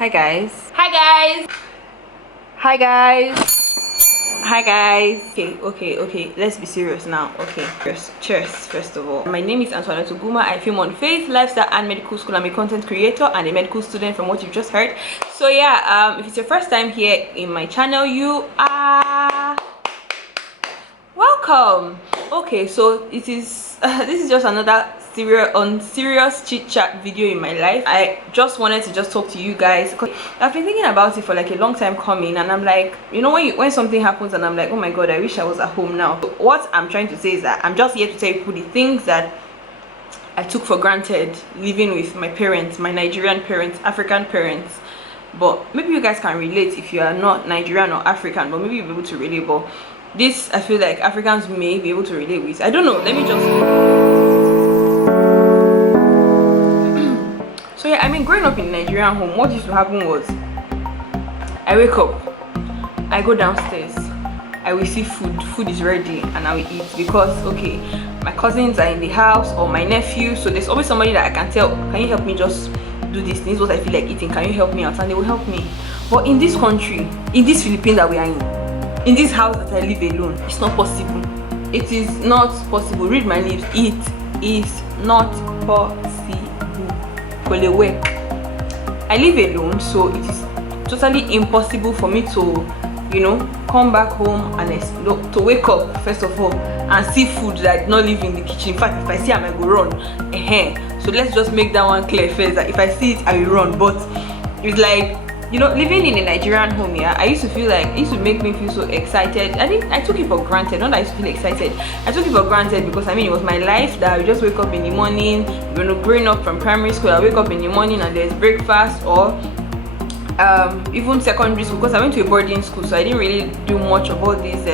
Hi guys. Hi guys. Hi guys. Hi guys. Okay. Let's be serious now. Okay. Cheers. First of all, my name is Antoinette Oguma. I film on faith, lifestyle, and medical school. I'm a content creator and a medical student from what you've just heard. So yeah, if it's your first time here in my channel, you are welcome. Okay, so it is this is just another serious chit chat video in my life. I just wanted to talk to you guys because I've been thinking about it for like a long time coming, and I'm like, you know, when something happens and I'm like, oh my god, I wish I was at home now. So what I'm trying to say is that I'm just here to tell you the things that I took for granted living with my parents, my Nigerian parents, African parents. But maybe you guys can relate if you are not Nigerian or African, but maybe you'll be able to relate. But this, I feel like Africans may be able to relate with. I don't know. Let me just. So yeah, I mean, growing up in a Nigerian home, what used to happen was I wake up, I go downstairs, I will see food is ready, and I will eat because okay, my cousins are in the house or my nephew, so there's always somebody that I can tell, can you help me just do this? This is what I feel like eating, can you help me out? And they will help me. But in this country, in this Philippines that we are in this house that I live alone, it's not possible. It is not possible. Read my lips. It is not possible. I live alone, so it is totally impossible for me to, you know, come back home and to wake up first of all and see food that I did not live in the kitchen. In fact, if I see it, I might go run. So let's just make that one clear first, that if I see it, I will run. But it's like, you know, living in a Nigerian home, yeah, I used to feel like, it used to make me feel so excited. I think I took it for granted. Not that I used to feel excited, I took it for granted because I mean, it was my life that I would just wake up in the morning. You know, growing up from primary school, I wake up in the morning and there's breakfast, or even secondary school, because I went to a boarding school, so I didn't really do much of all these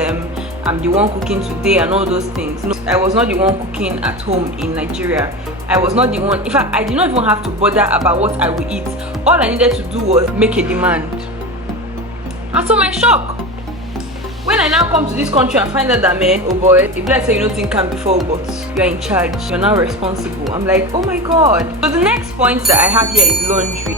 I'm the one cooking today and all those things. No, I was not the one cooking at home in Nigeria. I was not the one. In fact, I did not even have to bother about what I would eat. All I needed to do was make a demand. And so my shock, when I now come to this country and find out that, man, oh boy, if let's say you don't think can before, but you're in charge, you're now responsible. I'm like, oh my god. So the next point that I have here is laundry.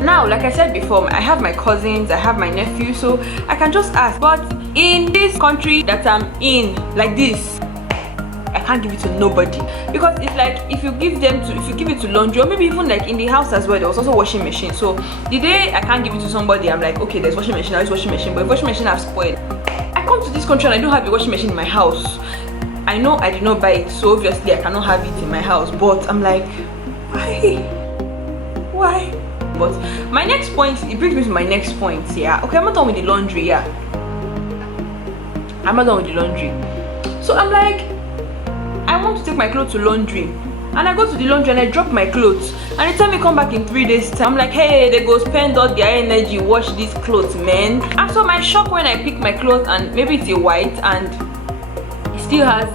Now, like I said before, I have my cousins, I have my nephew, so I can just ask. But in this country that I'm in, like this, I can't give it to nobody, because it's like if you give it to laundry, or maybe even like in the house as well, there was also washing machine. So the day I can't give it to somebody, I'm like, okay, there's washing machine, I use washing machine. But if washing machine have spoiled, I come to this country and I don't have a washing machine in my house. I know I did not buy it, so obviously I cannot have it in my house. But I'm like, why? But my next point, it brings me to my next point. Yeah, okay, I'm not done with the laundry. Yeah, I'm not done with the laundry. So I'm like, I want to take my clothes to laundry, and I go to the laundry and I drop my clothes, and they tell me come back in 3 days time. I'm like, hey, they go spend all their energy wash these clothes, man. And so my shock when I pick my clothes and maybe it's a white and it still has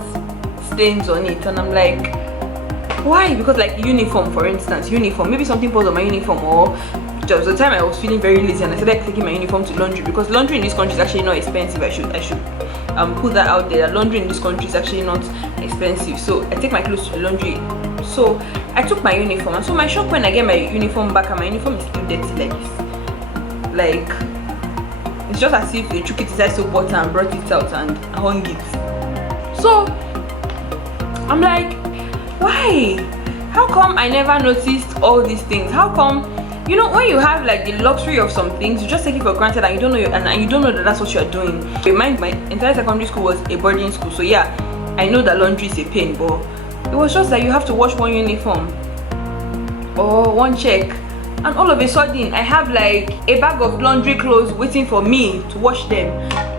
stains on it, and I'm like, why? Because like uniform, for instance, maybe something falls on my uniform, or just the time I was feeling very lazy and I started taking my uniform to laundry, because laundry in this country is actually not expensive. I should put that out there. Laundry in this country is actually not expensive. So I take my clothes to laundry. So I took my uniform, and so my shock when I get my uniform back and my uniform is still dirty like this. Like, it's just as if they took it inside soap water and brought it out and hung it. So I'm like, why? How come I never noticed all these things? How come, you know, when you have like the luxury of some things, you just take it for granted and you don't know and you don't know that that's what you're doing. My entire secondary school was a boarding school, so yeah, I know that laundry is a pain, but it was just that you have to wash one uniform or one check, and all of a sudden I have like a bag of laundry clothes waiting for me to wash them.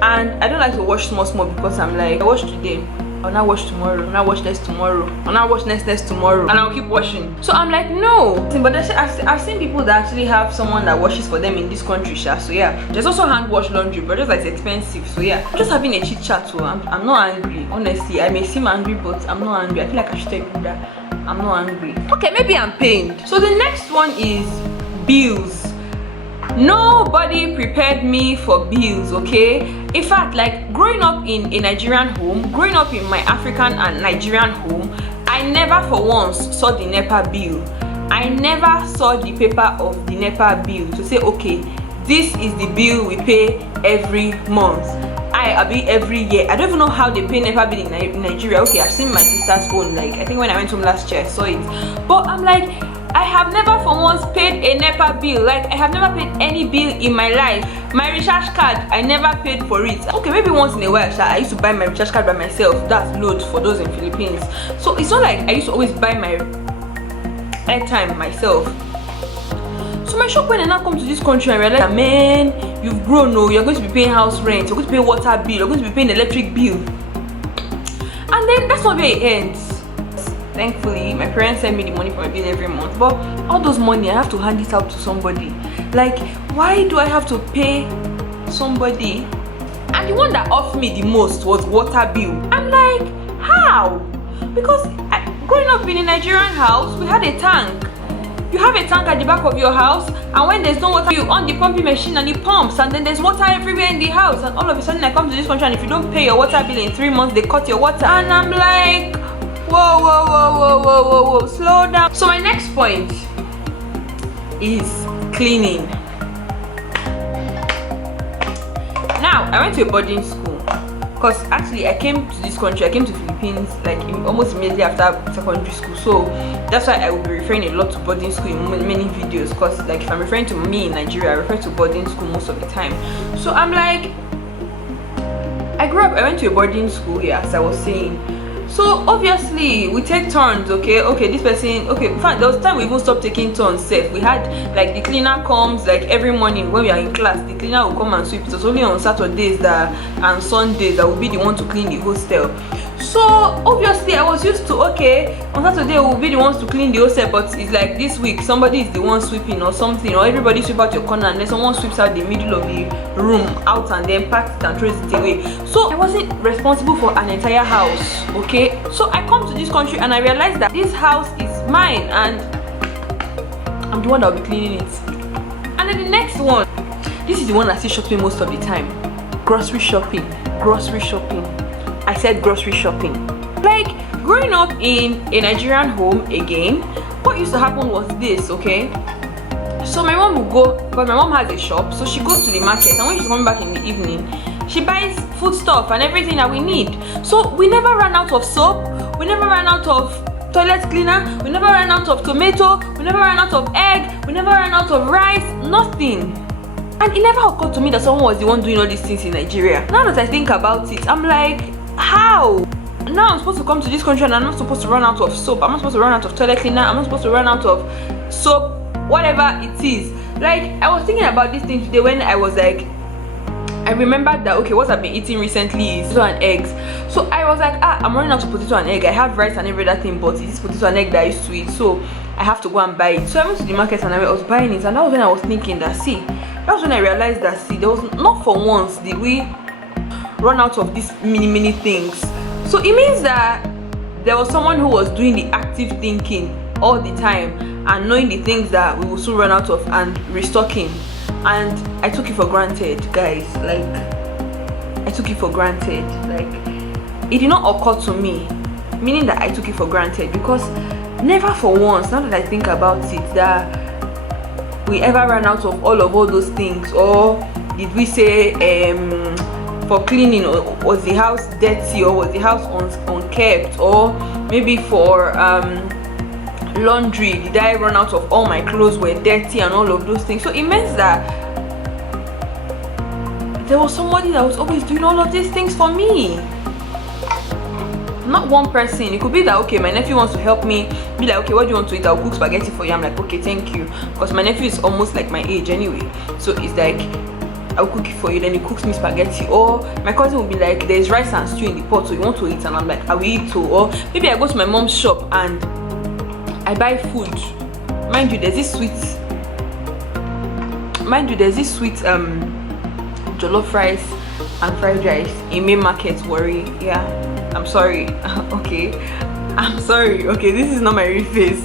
And I don't like to wash small because I'm like, I wash today, I'll not wash tomorrow, I'll not wash next tomorrow, I'll not wash next tomorrow, and I'll keep washing. So I'm like, no. But I've seen people that actually have someone that washes for them in this country, so yeah. There's also hand wash laundry, but just like it's expensive. So yeah, I'm just having a chit chat. So I'm not angry, honestly. I may seem angry, but I'm not angry. I feel like I should tell you that I'm not angry. Okay, maybe I'm pained. So the next one is bills. Nobody prepared me for bills, okay? In fact, like growing up in a Nigerian home, growing up in my African and Nigerian home, I never for once saw the NEPA bill. I never saw the paper of the NEPA bill to say, okay, this is the bill we pay every month. I be every year. I don't even know how they pay NEPA bill in Nigeria. Okay, I've seen my sister's own, like I think when I went home last year I saw it, but I'm like, I have never for once paid a NEPA bill. Like, I have never paid any bill in my life. My recharge card, I never paid for it. Okay, maybe once in a while I used to buy my recharge card by myself. That's load for those in Philippines. So it's not like I used to always buy my airtime myself. So my shock when I now come to this country and realize that, man, you've grown. No, you're going to be paying house rent, you're going to pay water bill, you're going to be paying electric bill, and then that's not where it ends. Thankfully, my parents send me the money for my bill every month, but all those money I have to hand it out to somebody. Like, why do I have to pay somebody? And the one that offed me the most was water bill. I'm like, how? Because growing up in a Nigerian house, we had a tank. You have a tank at the back of your house, and when there's no water, you on the pumping machine and it pumps, and then there's water everywhere in the house. And all of a sudden I come to this country, and if you don't pay your water bill in 3 months, they cut your water. And I'm like, whoa, slow down. So my next point is cleaning. Now, I went to a boarding school because actually I came to this country, I came to Philippines like almost immediately after secondary school. So that's why I will be referring a lot to boarding school in many videos, because like if I'm referring to me in Nigeria, I refer to boarding school most of the time. So I'm like, I went to a boarding school here, as I was saying. So obviously we take turns. Okay, this person, okay, in fact there was time we even stopped taking turns safe. We had like the cleaner comes like every morning when we are in class, the cleaner will come and sweep. It was only on Saturdays and Sundays that will be the one to clean the hostel. So obviously I was used to, okay, on Saturday we'll be the ones to clean the hostel, but it's like this week somebody is the one sweeping or something, or everybody sweep out your corner and then someone sweeps out the middle of the room out and then packs it and throws it away. So I wasn't responsible for an entire house. Okay, so I come to this country and I realized that this house is mine and I'm the one that will be cleaning it. And then the next one, this is the one that still shocks me most of the time: grocery shopping. I said grocery shopping. Like, growing up in a Nigerian home again, what used to happen was this, okay? So my mom would go, but my mom has a shop, so she goes to the market, and when she's coming back in the evening, she buys food stuff and everything that we need. So we never ran out of soap, we never ran out of toilet cleaner, we never ran out of tomato, we never ran out of egg, we never ran out of rice, nothing. And it never occurred to me that someone was the one doing all these things in Nigeria. Now that I think about it, I'm like, how? Now I'm supposed to come to this country and I'm not supposed to run out of soap, I'm not supposed to run out of toilet cleaner, I'm not supposed to run out of soap, whatever it is. Like, I was thinking about this thing today when I was like, I remembered that, okay, what I've been eating recently is potato and eggs. So I was like, I'm running out of potato and egg. I have rice and every other thing, but it's this potato and egg that I used to eat, so I have to go and buy it. So I went to the market and I was buying it, and that was when I was thinking that, that was when I realized that, there was not for once did we run out of these many things. So it means that there was someone who was doing the active thinking all the time and knowing the things that we will soon run out of and restocking. And I took it for granted, guys. Like, I took it for granted. Like, it did not occur to me, meaning that I took it for granted, because never for once, now that I think about it, that we ever ran out of all those things. Or did we say for cleaning, or was the house dirty, or was the house unkept, or maybe for laundry, did I run out of all my clothes were dirty and all of those things. So it means that there was somebody that was always doing all of these things for me, not one person. It could be that, okay, my nephew wants to help me, be like, okay, what do you want to eat? I'll cook spaghetti for you. I'm like, okay, thank you, because my nephew is almost like my age anyway, so it's like, I'll cook it for you, then he cooks me spaghetti. Or my cousin will be like, there's rice and stew in the pot, so you want to eat? And I'm like, I will eat too. Or maybe I go to my mom's shop and I buy food. Mind you, there's this sweet jollof rice and fried rice in main market, worry. Yeah, I'm sorry. Okay, I'm sorry. Okay, this is not my real face.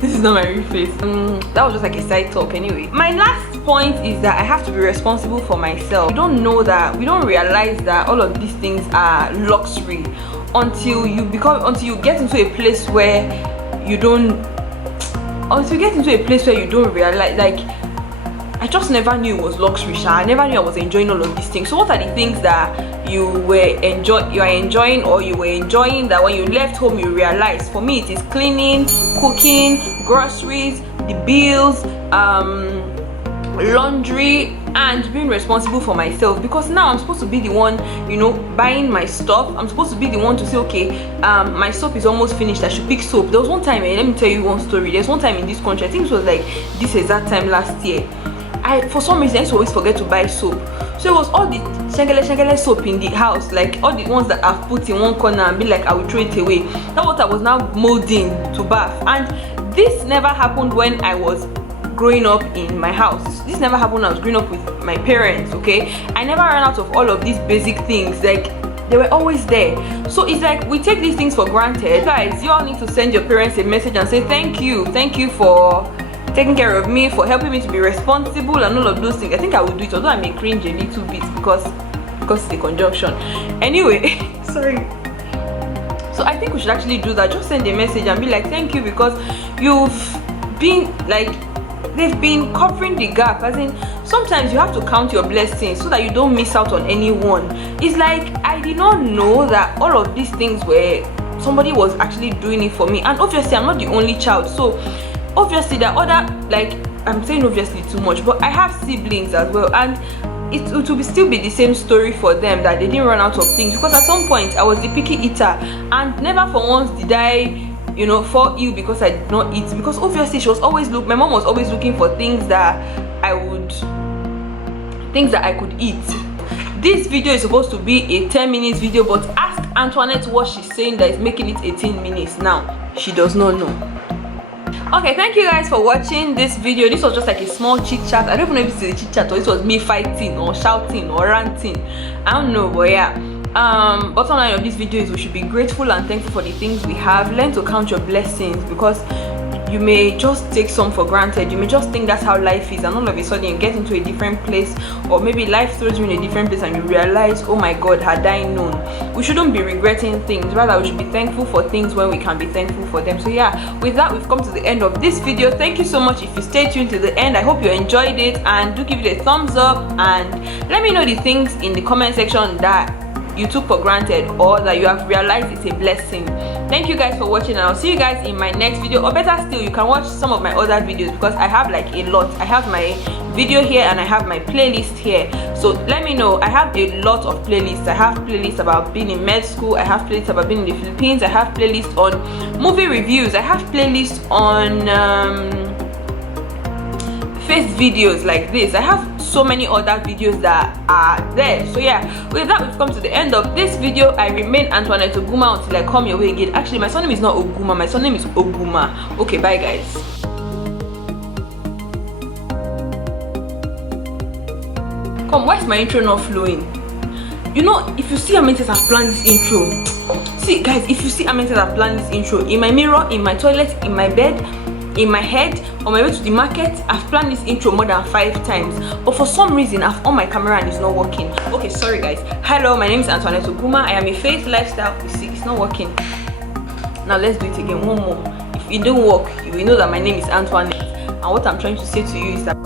That was just like a side talk anyway. My last point is that I have to be responsible for myself. We don't realize that all of these things are luxury until you get into a place where you don't until you get into a place where you don't realize, like, I just never knew it was luxury. I never knew I was enjoying all of these things. So what are the things that you are enjoying, or you were enjoying that when you left home you realized? For me, it is cleaning, cooking, groceries, the bills, laundry, and being responsible for myself, because now I'm supposed to be the one, you know, buying my stuff. I'm supposed to be the one to say, okay, my soap is almost finished, I should pick soap. There was one time, let me tell you one story. There's one time in this country, I think it was like this exact time last year, for some reason I used to always forget to buy soap. So it was all the shengele soap in the house, like all the ones that I've put in one corner and be like, I will throw it away. That's what I was now molding to bath. And this never happened when I was growing up in my house. This never happened when I was growing up with my parents, okay? I never ran out of all of these basic things. Like, they were always there. So it's like we take these things for granted. Guys, you all need to send your parents a message and say thank you for taking care of me, for helping me to be responsible and all of those things. I think I would do it, although I may cringe a little bit because it's a conjunction. Anyway, sorry. So I think we should actually do that. Just send a message and be like, thank you, because you've been like, they've been covering the gap. As in, sometimes you have to count your blessings so that you don't miss out on anyone. It's like, I did not know that all of these things were, somebody was actually doing it for me. And obviously I'm not the only child, so obviously there are other, like, I'm saying obviously too much, but I have siblings as well, and it will still be the same story for them, that they didn't run out of things. Because at some point I was the picky eater, and never for once did I, you know, fall ill because I did not eat. Because obviously my mom was always looking for things that I could eat. This video is supposed to be a 10-minute video, but ask Antoinette what she's saying that is making it 18 minutes now. She does not know. Okay, thank you guys for watching this video. This was just like a small chit chat. I don't even know if it's a chit chat or this was me fighting or shouting or ranting. I don't know, but yeah. Bottom line of this video is we should be grateful and thankful for the things we have. Learn to count your blessings, because you may just take some for granted. You may just think that's how life is, and all of a sudden you get into a different place, or maybe life throws you in a different place and you realize, oh my god, had I known. We shouldn't be regretting things, rather we should be thankful for things when we can be thankful for them. So yeah, with that we've come to the end of this video. Thank you so much if you stayed tuned to the end. I hope you enjoyed it, and do give it a thumbs up, and let me know the things in the comment section that you took for granted or that you have realized it's a blessing. Thank you guys for watching, and I'll see you guys in my next video. Or better still, you can watch some of my other videos, because I have like a lot. I have my video here and I have my playlist here, so let me know. I have a lot of playlists. I have playlists about being in med school, I have playlists about being in the Philippines, I have playlists on movie reviews, I have playlists on face videos like this. I have so many other videos that are there. So yeah, with that we've come to the end of this video. I remain Antoinette Oguma until I come your way again. Actually, my surname is not Oguma, my surname is Oguma. Okay, bye guys. Come, why is my intro not flowing? You know, if you see how many times I've planned this intro, see guys, if you see how many times I've planned this intro, in my mirror, in my toilet, in my bed, in my head, on my way to the market, I've planned this intro more than 5 times, but for some reason I've on my camera and it's not working. Okay, sorry guys. Hello, my name is Antoinette Oguma. I am a faith lifestyle. You see, it's not working. Now let's do it again, one more. If it don't work, you will know that my name is Antoinette, and what I'm trying to say to you is that